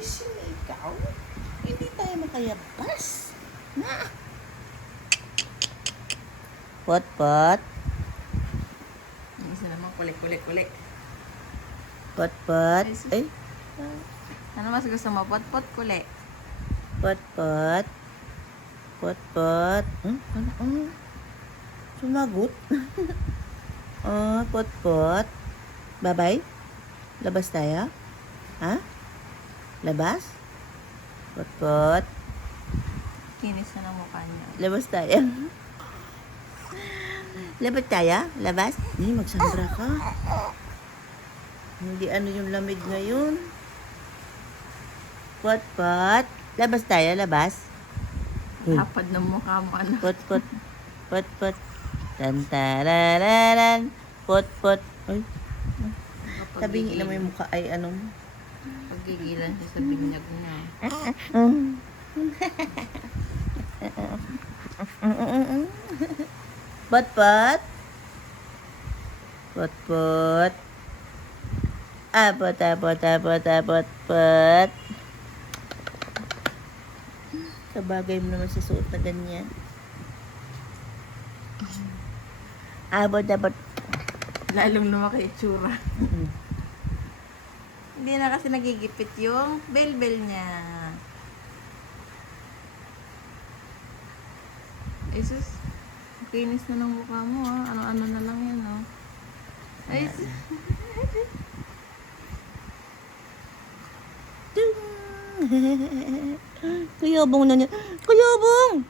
gising na ikaw. Hindi tayo makayabas. Na. Pot. Isa naman kulik. Pot. Ay. Ano mas gusto mo? Pot, kulik. Pot. Ano? Sumagot. Pot. Babay. Labas tayo? Ha? Labas? Pot. Kinis na ng mukha niya. Labas tayo. Labas tayo? Labas? Hindi, magsambra ka. Hindi ano yung lamig ngayon. Pot. Labas tayo, labas. Lapad ng mukha mo, ano. Pot. Tantararan. Pot. Ay, tabingin na mo yung mukha. Ay, ano? Pagigilan siya sa binyag niya. Pot. Pot. Pot. Kabagay mo naman sa suot na ganyan. Pot. Lalong lumaki itsura. Hindi na kasi nagigipit yung bell niya. Ay sus, kinis na ng mukha mo ha. Ano-ano na lang yan no. Ay sus. Kuyabong na niya. Kuyabong!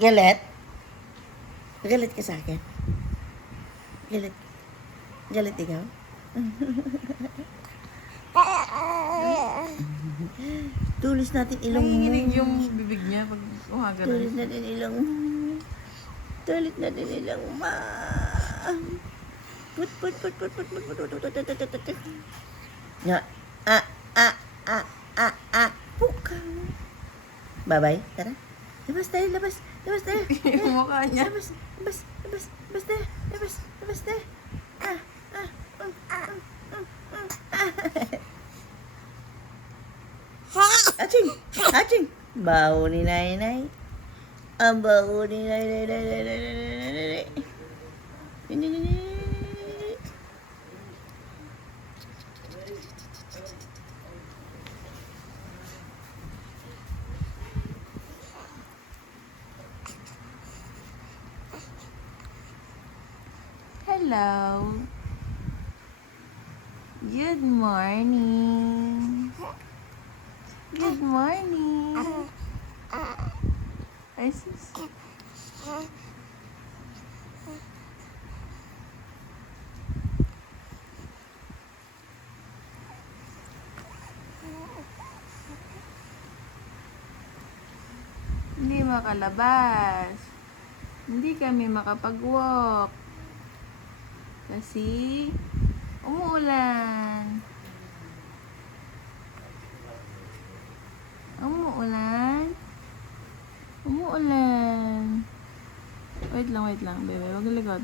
Galit? Galit ka sa akin? Galit ikaw? Tulis natin ilong mo. Nanginginig yung bibig niya pag umaga Tulis na. natin ilong mo. Tulis natin ilong mo. Put. Ya. Buka. Bye-bye. Tara. Labas tayo. Yung mukha niya. Labas tayo. Aching. Bau ni Nay. Ang bau ni Nay. Ini. Hello. Good morning. Ay sus. Hindi makalabas. Hindi kami makapag-walk. Kasi umuulan. Wait lang, bebe. Huwag likod.